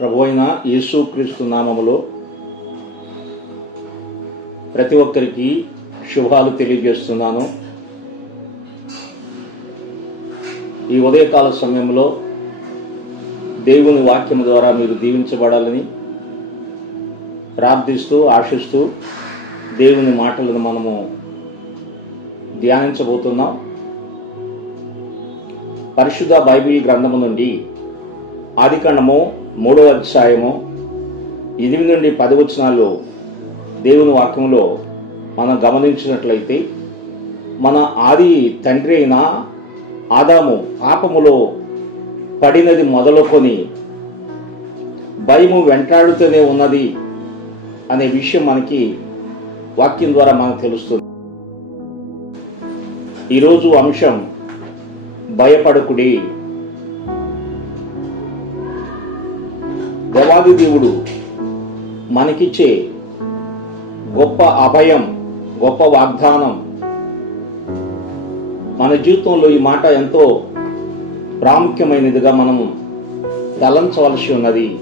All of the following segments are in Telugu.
ప్రభు అయిన యేసుక్రీస్తు నామములో ప్రతి ఒక్కరికి శుభాలు తెలియజేస్తున్నాను. ఈ ఉదయకాల సమయంలో దేవుని వాక్యం ద్వారా మీరు దీవించబడాలని ప్రార్థిస్తూ ఆశిస్తూ దేవుని మాటలను మనము ధ్యానించబోతున్నాం. పరిశుద్ధ బైబిల్ గ్రంథము నుండి ఆదికాండము మూడో అధ్యాయము ఎనిమిది నుండి పది వచనాల్లో దేవుని వాక్యంలో మనం గమనించినట్లయితే మన ఆది తండ్రి అయిన ఆదాము పాపములో పడినది మొదలుకొని భయము వెంటాడుతూనే ఉన్నది అనే విషయం మనకి వాక్యం ద్వారా మనకు తెలుస్తుంది. ఈరోజు అంశం భయపడకుడి. ఆది దేవుడు. మనకిచ్చే గొప్ప అభయం గొప్ప వాగ్దానం మన జీవితంలో ఈ మాట ఎంతో ప్రాముఖ్యమైనదిగా మనము తలంచవలసి ఉన్నది.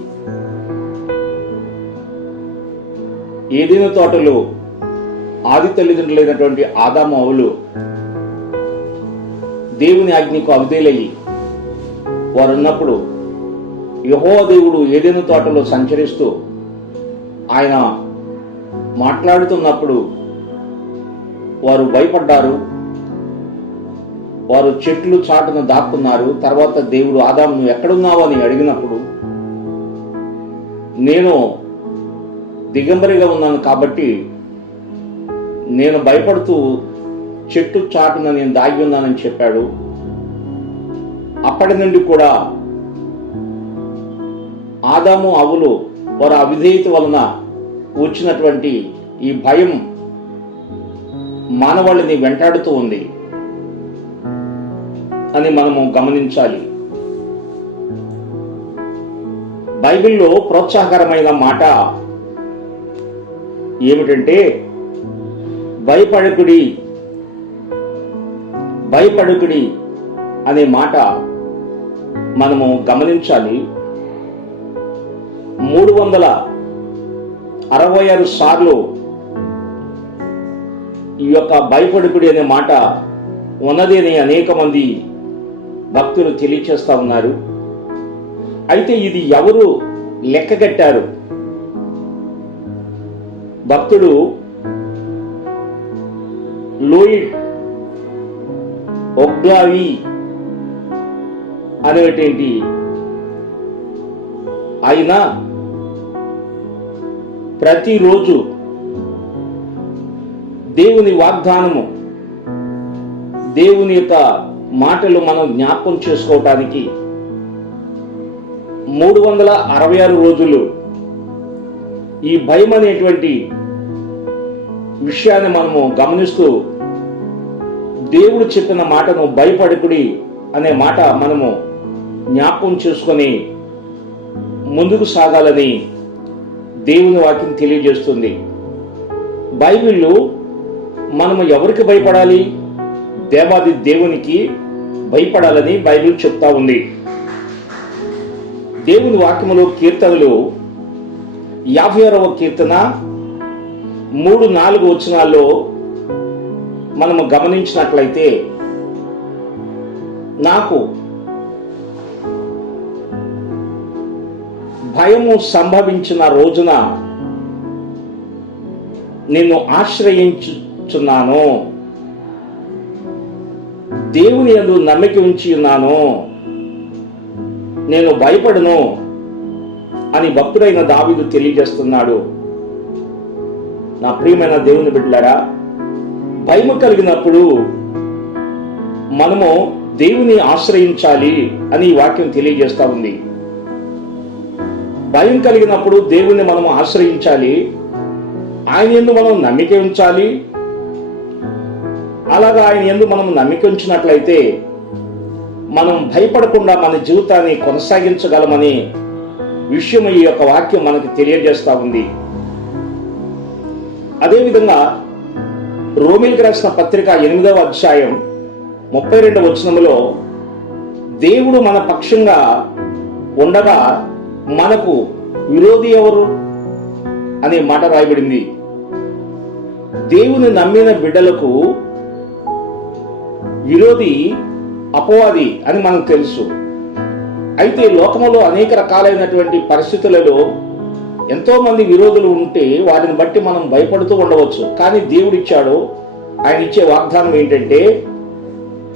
ఏదైనా తోటలో ఆది తల్లిదండ్రులైనటువంటి ఆదామావులు దేవుని ఆజ్ఞకు అవిధేలయ్యి వారు ఉన్నప్పుడు యహోదేవుడు దేవుడు తోటలో సంచరిస్తూ ఆయన మాట్లాడుతున్నప్పుడు వారు భయపడ్డారు. వారు చెట్లు చాటును దాక్కున్నారు. తర్వాత దేవుడు ఆదామును ఎక్కడున్నావు? అని అడిగినప్పుడు నేను దిగంబరిగా ఉన్నాను కాబట్టి నేను భయపడుతూ చెట్టు చాటున నేను దాగి ఉన్నానని చెప్పాడు. అప్పటి నుండి కూడా ఆదాము అవులు వారు అవిధేయత వలన వచ్చినటువంటి ఈ భయం మానవాళిని వెంటాడుతూ ఉంది అని మనము గమనించాలి. బైబిల్లో ప్రోత్సాహకరమైన మాట ఏమిటంటే భయపడకుడి భయపడకుడి అనే మాట మనము గమనించాలి. మూడు వందల అరవై ఆరు సార్లు ఈ యొక్క భయపడుకుడి అనే మాట ఉన్నది అని అనేక మంది భక్తులు తెలియచేస్తా ఉన్నారు. అయితే ఇది ఎవరు లెక్కగట్టారు? భక్తుడు లోయిడ్ ఒగ్లావి అనేటువంటి ఆయన ప్రతిరోజు దేవుని వాగ్దానము దేవుని యొక్క మాటలు మనం జ్ఞాపకం చేసుకోవటానికి మూడు వందల అరవై ఆరు రోజులు ఈ భయం అనేటువంటి విషయాన్ని మనము గమనిస్తూ దేవుడు చెప్పిన మాటను భయపడకుడి అనే మాట మనము జ్ఞాపకం చేసుకొని ముందుకు సాగాలని దేవుని వాక్యం తెలియజేస్తుంది. బైబిల్లో మనము ఎవరికి భయపడాలి? దేవాది దేవునికి భయపడాలని బైబిల్ చెప్తా ఉంది. దేవుని వాక్యములో కీర్తనలు యాభై ఆరవ కీర్తన మూడు నాలుగు వచనాల్లో మనము గమనించినట్లయితే నాకు భయము సంభవించిన రోజున నిన్ను ఆశ్రయించుచున్నాను. దేవుని ఎందు నమ్మిక ఉంచి ఉన్నాను. నేను భయపడను అని భక్తుడైన దావీదు తెలియజేస్తున్నాడు. నా ప్రియమైన దేవుని బిడ్డలారా భయము కలిగినప్పుడు మనము దేవుని ఆశ్రయించాలి అని వాక్యం తెలియజేస్తా ఉంది. భయం కలిగినప్పుడు దేవుణ్ణి మనం ఆశ్రయించాలి. ఆయన ఎందు మనం నమ్మిక ఉంచాలి. అలాగా ఆయన ఎందు మనం నమ్మిక ఉంచినట్లయితే మనం భయపడకుండా మన జీవితాన్ని కొనసాగించగలమని విషయం ఈ యొక్క వాక్యం మనకు తెలియజేస్తూ ఉంది. అదేవిధంగా రోమిల్కి రాసిన పత్రిక ఎనిమిదవ అధ్యాయం ముప్పై రెండవ వచనంలో దేవుడు మన పక్షంగా ఉండగా మనకు విరోధి ఎవరు? అనే మాట రాయబడింది. దేవుని నమ్మిన బిడ్డలకు విరోధి అపవాది అని మనకు తెలుసు. అయితే లోకంలో అనేక రకాలైనటువంటి పరిస్థితులలో ఎంతో మంది విరోధులు ఉంటే వారిని బట్టి మనం భయపడుతూ ఉండవచ్చు. కానీ దేవుడు ఇచ్చాడు ఆయన ఇచ్చే వాగ్దానం ఏంటంటే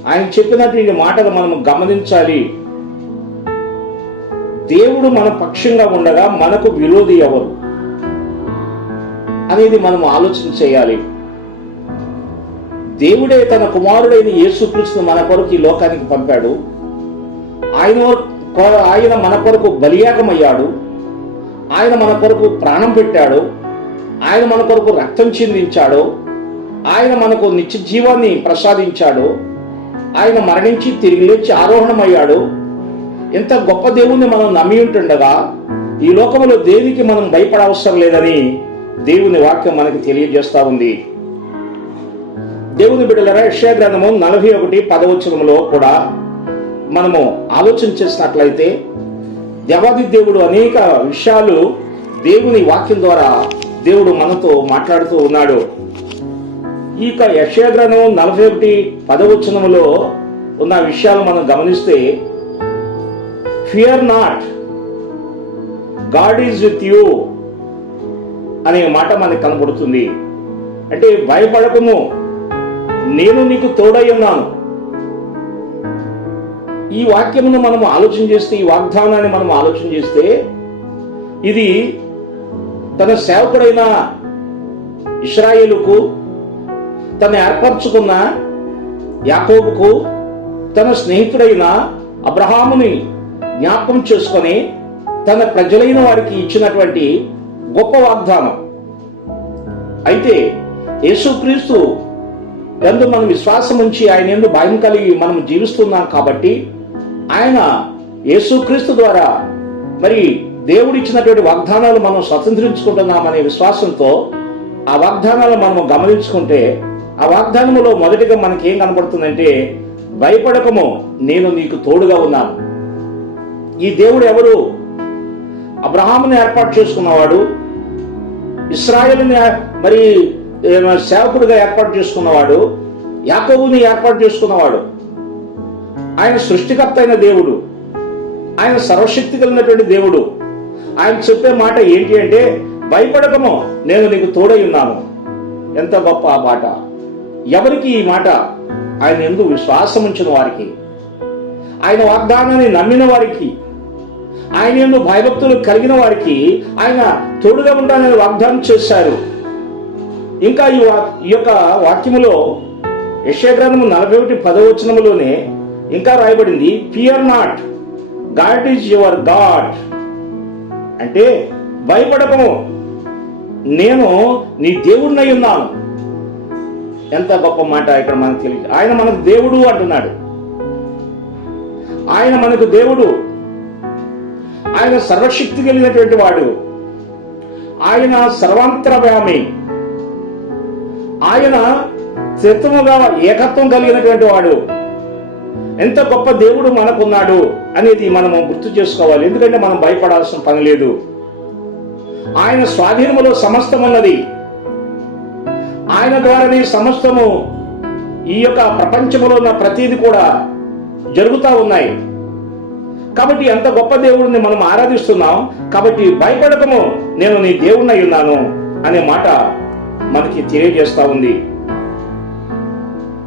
ఆయన చెప్పినటువంటి మాటలు మనం గమనించాలి. దేవుడు మన పక్షంగా ఉండగా మనకు విరోధి ఎవరు? అనేది మనం ఆలోచన చేయాలి. దేవుడే తన కుమారుడైన యేసుక్రీస్తును మన కొరకు ఈ లోకానికి పంపాడు. ఆయన ఆయన మన కొరకు బలియాగమయ్యాడు. ఆయన మన కొరకు ప్రాణం పెట్టాడు. ఆయన మన కొరకు రక్తం చిందించాడు. ఆయన మనకు నిత్య జీవాన్ని ప్రసాదించాడు. ఆయన మరణించి తిరిగి లేచి ఆరోహణమయ్యాడు. ఎంత గొప్ప దేవుణ్ణి మనం నమ్మి ఉంటుండగా ఈ లోకంలో దేనికి మనం భయపడవసరం లేదని దేవుని వాక్యం మనకి తెలియజేస్తా ఉంది. దేవుని బిడ్డలరా యెషయా గ్రంథము నలభై ఒకటి పదవచనంలో కూడా మనము ఆలోచన చేసినట్లయితే దేవాది దేవుడు అనేక విషయాలు దేవుని వాక్యం ద్వారా దేవుడు మనతో మాట్లాడుతూ ఉన్నాడు. ఈ యొక్క యెషయా గ్రంథం నలభై ఒకటి పదవచనములో ఉన్న విషయాలు మనం గమనిస్తే fear not God is with you అనే మాట మనకు కనబడుతుంది. అంటే భయపడకము. నేను నీకు తోడై ఉన్నాను. ఈ వాక్యమును మనం ఆలోచన చేస్తే ఈ వాగ్దానాన్ని మనం ఆలోచన చేస్తే ఇది తన సేవకుడైన ఇస్రాయేలుకు తను ఏర్పరచుకున్న యాకోబుకు తన స్నేహితుడైన అబ్రహాముని జ్ఞాపకం చేసుకొని తన ప్రజలైన వారికి ఇచ్చినటువంటి గొప్ప వాగ్దానం. అయితే యేసుక్రీస్తు ఎందు మనం విశ్వాసం ఉంచి ఆయన ఎందు భయం కలిగి మనం జీవిస్తున్నాం కాబట్టి ఆయన యేసుక్రీస్తు ద్వారా మరి దేవుడు ఇచ్చినటువంటి వాగ్దానాలు మనం స్వతంత్రించుకుంటున్నామనే విశ్వాసంతో ఆ వాగ్దానాలు మనం గమనించుకుంటే ఆ వాగ్దానములో మొదటిగా మనకి ఏం కనబడుతుందంటే భయపడకము నేను నీకు తోడుగా ఉన్నాను. ఈ దేవుడు ఎవరు? అబ్రహాముని ఏర్పాటు చేసుకున్నవాడు ఇస్రాయల్ని మరి సేవకుడిగా ఏర్పాటు చేసుకున్నవాడు యాకోబుని ఏర్పాటు చేసుకున్నవాడు. ఆయన సృష్టికర్త అయిన దేవుడు. ఆయన సర్వశక్తి కలిగినటువంటి దేవుడు. ఆయన చెప్పే మాట ఏంటి అంటే భయపడకము నేను నీకు తోడై ఉన్నాను. ఎంత గొప్ప ఆ మాట. ఎవరికి ఈ మాట? ఆయన ఎందుకు విశ్వాసం ఉంచిన వారికి. ఆయన వాగ్దానాన్ని నమ్మిన వారికి. ఆయన భయభక్తులు కలిగిన వారికి ఆయన తోడుగా ఉంటానని వాగ్దానం చేశారు. ఇంకా ఈ ఈ యొక్క వాక్యములో యశగ్రంథము నలభై ఒకటి పదవచనములోనే ఇంకా రాయబడింది fear not God is your God అంటే భయపడకము. నేను నీ దేవుడినై ఉన్నాను. ఎంత గొప్ప మాట ఇక్కడ మనకు తెలియదు. ఆయన మనకు దేవుడు అంటున్నాడు. ఆయన మనకు దేవుడు ఆయన సర్వశక్తి కలిగినటువంటి వాడు. ఆయన సర్వాంతరవ్యామి ఆయన చిత్తముగా ఏకత్వం కలిగినటువంటి వాడు. ఎంత గొప్ప దేవుడు మనకున్నాడు అనేది మనము గుర్తు చేసుకోవాలి. ఎందుకంటే మనం భయపడాల్సిన పని లేదు. ఆయన స్వాధీనములో సమస్తం ఉన్నది. ఆయన ద్వారానే సమస్తము ఈ యొక్క ప్రపంచంలో ఉన్న ప్రతిది కూడా జరుగుతూ ఉన్నాయి. కాబట్టి ఎంత గొప్ప దేవుడిని మనం ఆరాధిస్తున్నాం కాబట్టి భయపడకము నేను నీ దేవుణ్ణి ఉన్నాను అనే మాట మనకి తెలియజేస్తా ఉంది.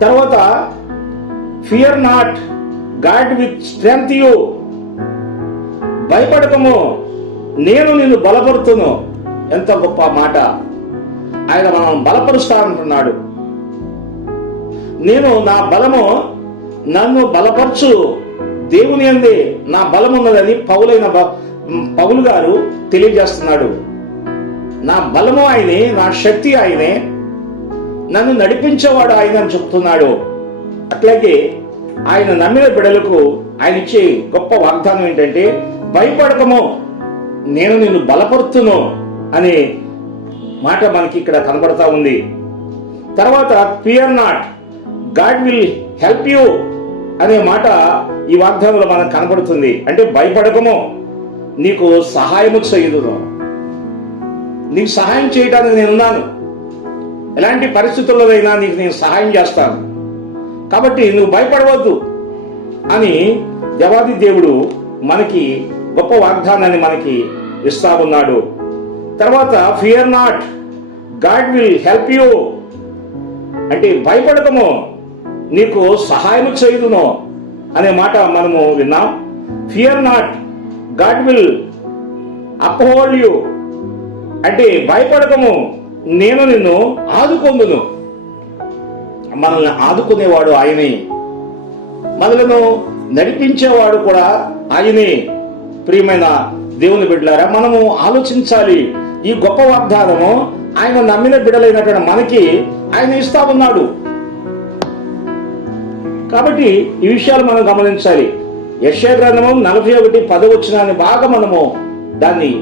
తర్వాత fear not God with strength you భయపడకము నేను నిన్ను బలపరుతును. ఎంత గొప్ప మాట. ఆయన మనం బలపరుస్తానంటున్నాడు. నేను నా బలము నన్ను బలపరచు దేవుని అందే నా బలం ఉన్నదని పౌలైన పౌలు గారు తెలియజేస్తున్నాడు. నా బలము ఆయనే నా శక్తి ఆయనే నన్ను నడిపించేవాడు ఆయన అని చెప్తున్నాడు. అట్లాగే ఆయన నమ్మిన బిడలకు ఆయన ఇచ్చే గొప్ప వాగ్దానం ఏంటంటే భయపడకము నేను నిన్ను బలపరుతును అనే మాట మనకి ఇక్కడ కనబడతా ఉంది. తర్వాత fear not God will help you అనే మాట ఈ వాగ్దానంలో మనకు కనబడుతుంది. అంటే భయపడకము. నీకు సహాయము చేయుదును నీకు సహాయం చేయడానికి నేను ఉన్నాను ఎలాంటి పరిస్థితుల్లోనైనా నీకు నేను సహాయం చేస్తాను. కాబట్టి నువ్వు భయపడవద్దు అని దేవాది దేవుడు మనకి గొప్ప వాగ్దానాన్ని మనకి ఇస్తా ఉన్నాడు. తర్వాత fear not. God will help you. అంటే భయపడకము. నీకు సహాయం చేయుదును అనే మాట మనము విన్నాం. Fear not God will uphold you అంటే భయపడకము నేను నిన్ను ఆదుకొందును. మనల్ని ఆదుకునేవాడు ఆయనే. మనలను నడిపించేవాడు కూడా ఆయనే. ప్రియమైన దేవుని బిడ్డలారా మనము ఆలోచించాలి. ఈ గొప్ప వాగ్దానము ఆయన నమ్మిన బిడ్డలైనటువంటి మనకి ఆయన ఇస్తా ఉన్నాడు. కాబట్టి ఈ విషయాలు మనం గమనించాలి. యశ్యా నలభై ఒకటి పదవచనాన్ని బాగా మనము దాన్ని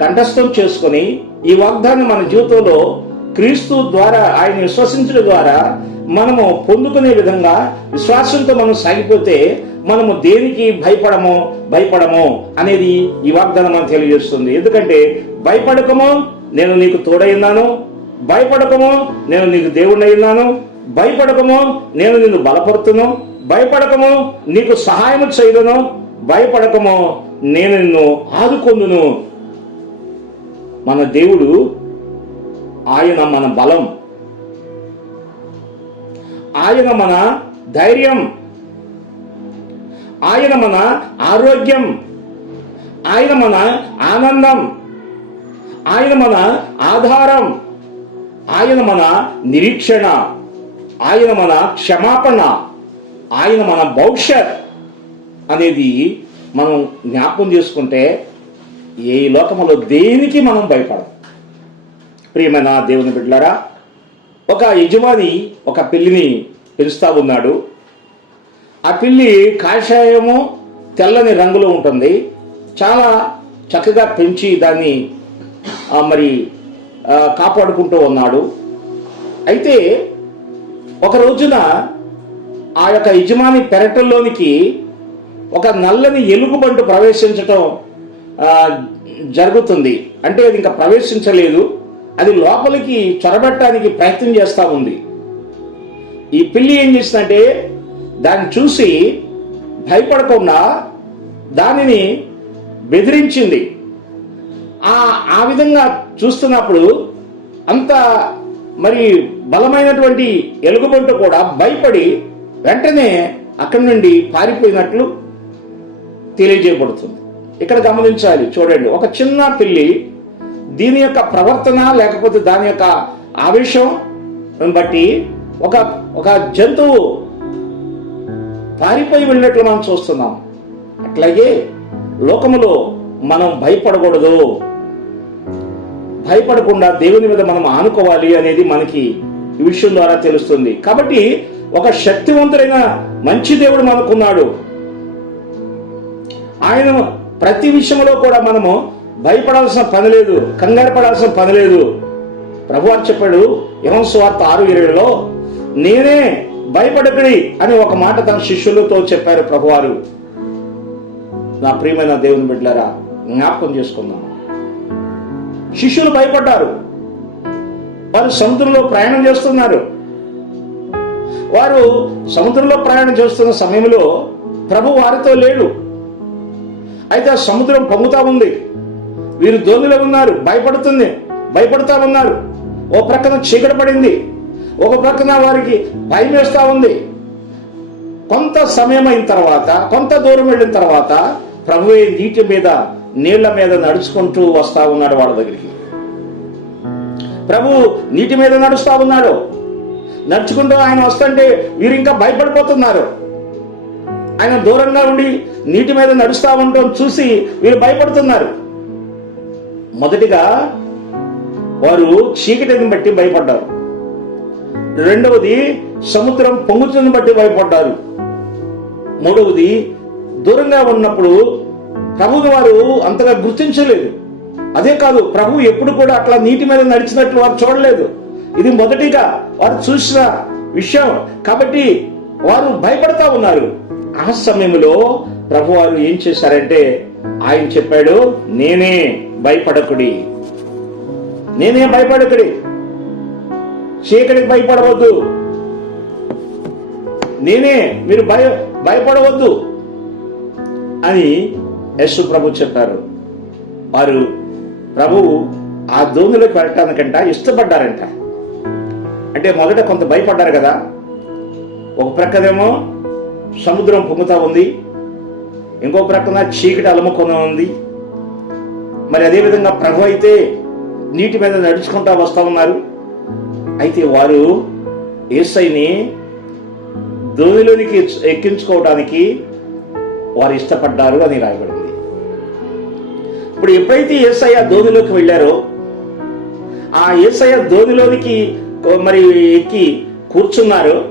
కంఠస్థం చేసుకొని ఈ వాగ్దానం మన జీవితంలో క్రీస్తు ద్వారా ఆయన విశ్వసించడం ద్వారా మనము పొందుకునే విధంగా విశ్వాసంతో మనం సాగిపోతే మనము దేనికి భయపడము భయపడము అనేది ఈ వాగ్దానం మనం తెలియజేస్తుంది. ఎందుకంటే భయపడకము నేను నీకు తోడైనాను భయపడకము నేను నీకు దేవుణ్ణి భయపడకము నేను నిన్ను బలపడుతును భయపడకము నీకు సహాయం చేయదును. భయపడకము నేను నిన్ను ఆదుకొందును. మన దేవుడు ఆయన మన బలం. ఆయన మన ధైర్యం. ఆయన మన ఆరోగ్యం. ఆయన మన ఆనందం. ఆయన మన ఆధారం. ఆయన మన నిరీక్షణ. ఆయన మన క్షమాపణ ఆయన మన భవిష్యత్ అనేది మనం జ్ఞాపకం చేసుకుంటే ఏ లోకములో దేనికి మనం భయపడం ప్రియమైన దేవుని బిడ్డలారా ఒక యజమాని ఒక పిల్లిని పెంచుతా ఉన్నాడు. ఆ పిల్లి కాషాయము తెల్లని రంగులో ఉంటుంది. చాలా చక్కగా పెంచి దాన్ని మరి కాపాడుకుంటూ ఉన్నాడు. అయితే ఒక రోజున ఆ యొక్క యజమాని పెరటల్లోనికి ఒక నల్లని ఎలుగుబంటు ప్రవేశించటం జరుగుతుంది. అంటే అది ఇంకా ప్రవేశించలేదు. అది లోపలికి చొరబెట్టడానికి ప్రయత్నం చేస్తూ ఉంది. ఈ పిల్లి ఏం చేసిందంటే దాన్ని చూసి భయపడకుండా దానిని బెదిరించింది. ఆ ఆ విధంగా చూస్తున్నప్పుడు అంత మరి బలమైనటువంటి ఎలుగుబంట కూడా భయపడి వెంటనే అక్కడి నుండి పారిపోయినట్లు తెలియజేయబడుతుంది. ఇక్కడ గమనించాలి చూడండి. ఒక చిన్న పిల్లి దీని యొక్క ప్రవర్తన లేకపోతే దాని యొక్క ఆవేశం బట్టి ఒక ఒక జంతువు పారిపోయి వెళ్ళినట్లు మనం చూస్తున్నాం. అట్లాగే లోకములో మనం భయపడకూడదు. భయపడకుండా దేవుని మీద మనం ఆనుకోవాలి అనేది మనకి ఈ విషయం ద్వారా తెలుస్తుంది. కాబట్టి ఒక శక్తివంతుడైన మంచి దేవుడు మనకున్నాడు. ఆయన ప్రతి విషయంలో కూడా మనము భయపడాల్సిన పని లేదు కంగారు పడాల్సిన పని లేదు. ప్రభువారు చెప్పాడు యమం స్వార్థ ఆరు ఏడులో నేనే భయపడకడి అని ఒక మాట తన శిష్యులతో చెప్పారు ప్రభువారు. నా ప్రియమైన దేవుని బిడ్డలారా జ్ఞాపకం చేసుకుందాం. శిష్యులు భయపడ్డారు. వారు సముద్రంలో ప్రయాణం చేస్తున్నారు. వారు సముద్రంలో ప్రయాణం చేస్తున్న సమయంలో ప్రభు వారితో లేడు. అయితే ఆ సముద్రం పొంగుతా ఉంది. వీరు దోణిలో ఉన్నారు భయపడుతుంది భయపడతా ఉన్నారు. ఓ ప్రక్కన చీకటి పడింది. ఒక ప్రక్కన వారికి భయం వేస్తూ ఉంది. కొంత సమయం అయిన తర్వాత కొంత దూరం వెళ్ళిన తర్వాత ప్రభువే నీటి మీద నీళ్ళ మీద నడుచుకుంటూ వస్తా ఉన్నాడు వాళ్ళ దగ్గరికి. ప్రభు నీటి మీద నడుస్తా ఉన్నాడు. నడుచుకుంటూ ఆయన వస్తుంటే వీరు ఇంకా భయపడిపోతున్నారు. ఆయన దూరంగా ఉండి నీటి మీద నడుస్తా ఉండటం చూసి వీరు భయపడుతున్నారు. మొదటిగా వారు చీకటిని బట్టి భయపడ్డారు. రెండవది సముద్రం పొంగుతుని బట్టి భయపడ్డారు. మూడవది దూరంగా ఉన్నప్పుడు ప్రభుని వారు అంతగా గుర్తించలేదు. అదే కాదు ప్రభు ఎప్పుడు కూడా అట్లా నీటి మీద నడిచినట్లు వారు చూడలేదు. ఇది మొదటిగా వారు చూసిన విషయం. కాబట్టి వారు భయపడతా ఉన్నారు. ఆ సమయంలో ప్రభు వారు ఏం చేశారంటే ఆయన చెప్పాడు నేనే భయపడకుడి. నేనే భయపడకుడి. చీకటికి భయపడవద్దు. నేనే మీరు భయ భయపడవద్దు. అని యశు ప్రభు చెప్పారు. వారు ప్రభువు ఆ దోణిలోకి వెళ్ళటానికంట ఇష్టపడ్డారంట. అంటే మొదట కొంత భయపడ్డారు కదా. ఒక ప్రక్కనేమో సముద్రం పొంగుతా ఉంది. ఇంకో ప్రక్కన చీకటి అలముకొని ఉంది. మరి అదేవిధంగా ప్రభు అయితే నీటి మీద నడుచుకుంటా వస్తా ఉన్నారు. అయితే వారు ఏసైని దోణిలోనికి ఎక్కించుకోవడానికి వారు ఇష్టపడ్డారు అని రాయబడి ఇప్పుడు ఎప్పుడైతే ఏసయ్య దోనిలోకి వెళ్ళారో ఆ ఏసయ్య దోనిలోనికి మరి ఎక్కి కూర్చున్నారు.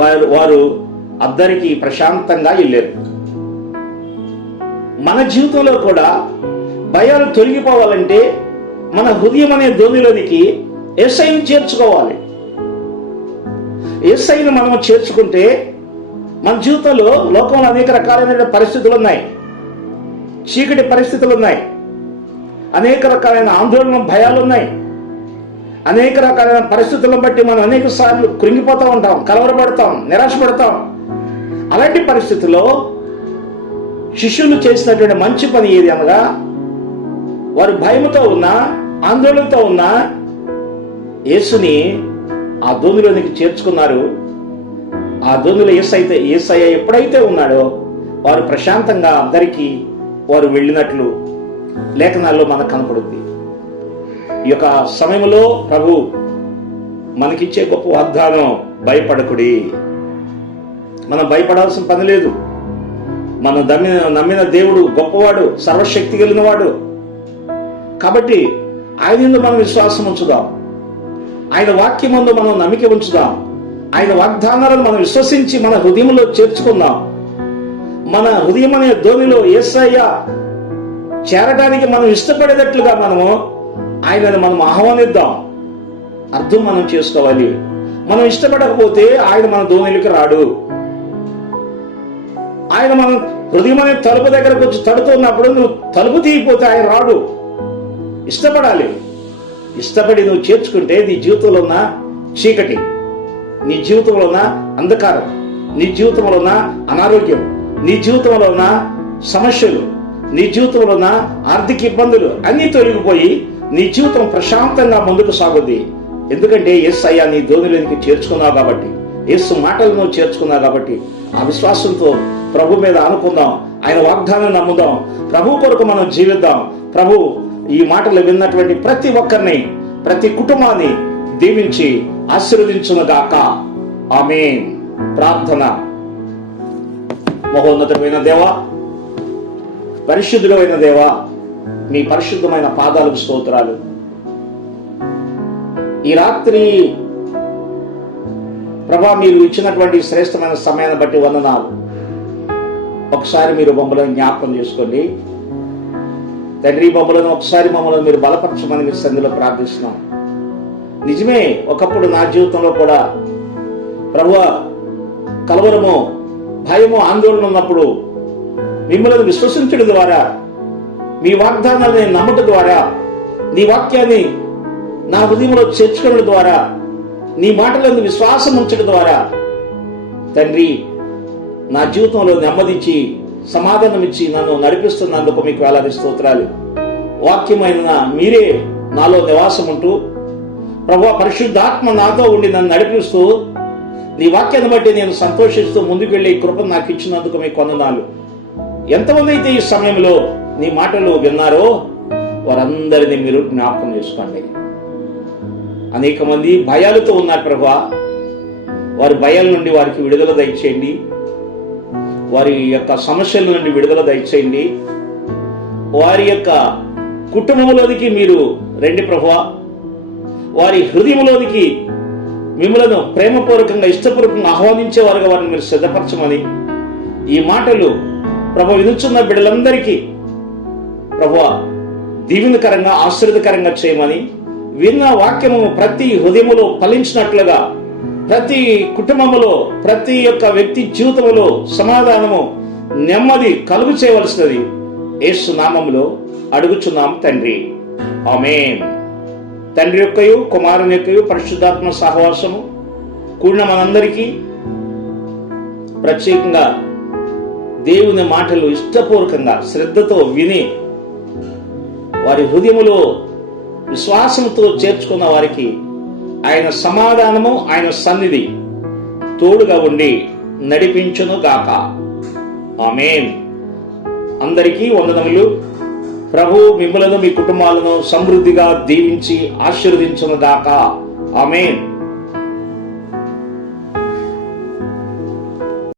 వారు వారు అద్దరికి ప్రశాంతంగా వెళ్ళారు. మన జీవితంలో కూడా భయాలు తొలగిపోవాలంటే మన హృదయం అనే ధోనిలోనికి ఎస్ఐని చేర్చుకోవాలి. ఎస్ఐని మనం చేర్చుకుంటే మన జీవితంలో లోకంలో అనేక రకాలైన పరిస్థితులు ఉన్నాయి. చీకటి పరిస్థితులు ఉన్నాయి అనేక రకాలైన ఆందోళన భయాలు ఉన్నాయి అనేక రకాలైన పరిస్థితులను బట్టి మనం అనేక సార్లు కృంగిపోతూ ఉంటాం కలవరపడతాం నిరాశపడతాం. అలాంటి పరిస్థితుల్లో శిష్యులు చేసినటువంటి మంచి పని ఏది అనగా వారు భయముతో ఉన్నా ఆందోళనతో ఉన్నా యేసుని ఆ దోనిలోనికి చేర్చుకున్నారు. ఆ దోనిలో ఏసైతే ఏసయ్య ఎప్పుడైతే ఉన్నాడో వారు ప్రశాంతంగా అందరికీ వారు వెళ్ళినట్లు లేఖనాల్లో మనకు కనపడుద్ది. ఈ యొక్క సమయంలో ప్రభు మనకిచ్చే గొప్ప వాగ్దానం భయపడకుడి. మనం భయపడాల్సిన పని లేదు. మనం నమ్మిన నమ్మిన దేవుడు గొప్పవాడు సర్వశక్తి కలిగినవాడు. కాబట్టి ఆయన మనం విశ్వాసం ఉంచుదాం. ఆయన వాక్యం ముందు మనం నమ్మిక ఉంచుదాం. ఆయన వాగ్దానాలను మనం విశ్వసించి మన హృదయంలో చేర్చుకుందాం. మన హృదయం అనే ధోనిలో ఏసయ్య చేరడానికి మనం ఇష్టపడేటట్లుగా మనము ఆయనను మనం ఆహ్వానిద్దాం. అర్థం మనం చేసుకోవాలి. మనం ఇష్టపడకపోతే ఆయన మన ధోనిలోకి రాడు. ఆయన మనం హృదయం అనే తలుపు దగ్గరకు వచ్చి తడుతున్నప్పుడు నువ్వు తలుపు తీయిపోతే ఆయన రాడు. ఇష్టపడాలి. ఇష్టపడి నువ్వు చేర్చుకుంటే నీ జీవితంలో ఉన్న చీకటి నీ జీవితంలో ఉన్న అంధకారం నీ జీవితంలో ఉన్న అనారోగ్యం నీ జీవితంలో ఉన్న సమస్యలు నీ జీవితంలో ఉన్న ఆర్థిక ఇబ్బందులు అన్నీ తొలగిపోయి నీ జీవితం ప్రశాంతంగా ముందుకు సాగుద్ది. ఎందుకంటే ఎస్ అయ్యా నీ ధోనిలోనికి చేర్చుకున్నావు కాబట్టి ఎస్ మాటలు నువ్వు చేర్చుకున్నావు కాబట్టి ఆ విశ్వాసంతో ప్రభు మీద అనుకుందాం ఆయన వాగ్దానం నమ్ముదాం. ప్రభు కొరకు మనం జీవిద్దాం. ప్రభు ఈ మాటలు విన్నటువంటి ప్రతి ఒక్కరిని ప్రతి కుటుంబాన్ని దీవించి ఆశీర్వదించునుగాక. ఆమె ప్రార్థన. మహోన్నతమైన దేవా పరిశుద్ధుడైన దేవా మీ పరిశుద్ధమైన పాదాలకు స్తోత్రాలు. ఈ రాత్రి ప్రభా మీరు ఇచ్చినటువంటి శ్రేష్టమైన సమయాన్ని బట్టి వందనాలు. ఒకసారి మీరు మమ్మల్ని జ్ఞాపకం చేసుకోండి. తండ్రి మమ్మలను ఒకసారి మమ్మల్ని మీరు బలపరచమని మీరు సంధిలో ప్రార్థిస్తున్నాం. నిజమే ఒకప్పుడు నా జీవితంలో కూడా ప్రభు కలవరము భయము ఆందోళన ఉన్నప్పుడు మిమ్మల్ని విశ్వసించడం ద్వారా మీ వాగ్దానాన్ని నమ్మటం ద్వారా నీ వాక్యాన్ని నా హృదయంలో చేర్చుకోవడం ద్వారా నీ మాటలను విశ్వాసం ఉంచడం ద్వారా తండ్రి నా జీవితంలో నెమ్మదించి సమాధానం ఇచ్చి నన్ను నడిపిస్తున్నందుకు మీకు వేలాది స్తోత్రాలు. వాక్యమైన మీరే నాలో నివాసం ఉంటూ ప్రభు పరిశుద్ధాత్మ నాతో ఉండి నన్ను నడిపిస్తూ నీ వాక్యాన్ని బట్టి నేను సంతోషిస్తూ ముందుకు వెళ్ళి ఈ కృపను నాకు ఇచ్చినందుకు మీ కొందనాలు. ఎంతమంది అయితే ఈ సమయంలో నీ మాటలు విన్నారో వారందరినీ మీరు జ్ఞాపకం చేసుకోండి. అనేక మంది భయాలతో ఉన్నారు ప్రభా. వారి భయాల నుండి వారికి విడుదల దయచేయండి. వారి యొక్క సమస్యల నుండి విడుదల దయచేయండి. వారి యొక్క కుటుంబంలోనికి మీరు రండి ప్రభా. వారి హృదయంలోనికి మిమ్మలను ప్రేమపూర్వకంగా ఇష్టపూర్వకంగా ఆహ్వానించేవారుగా వారిని మీరు సిద్ధపరచమని ఈ మాటలు ప్రభు వినుచున్న బిడ్డలందరికీ ప్రభు దీవెనకరంగా ఆశ్రదకరంగా చేయమని విన్న వాక్యము ప్రతి హృదయములో ఫలించినట్లుగా ప్రతి కుటుంబములో ప్రతి యొక్క వ్యక్తి జీవితంలో సమాధానము నెమ్మది కలుగు చేయవలసినది. యేసు నామములో అడుగుచున్నాం తండ్రి. ఆమెన్. తండ్రి యొక్కయు కుమారుని యొక్కయు పరిశుద్ధాత్మ సహవాసము కూడిన మనందరికీ ప్రత్యేకంగా దేవుని మాటలు ఇష్టపూర్వకంగా శ్రద్ధతో విని వారి హృదయములో విశ్వాసంతో చేర్చుకున్న వారికి ఆయన సమాధానము ఆయన సన్నిధి తోడుగా ఉండి నడిపించును గాక ఆమెన్. అందరికీ వందనములు. ప్రభు మిమ్మలను మీ కుటుంబాలను సమృద్ధిగా దీవించి ఆశీర్వదించును దాకా ఆమెన్.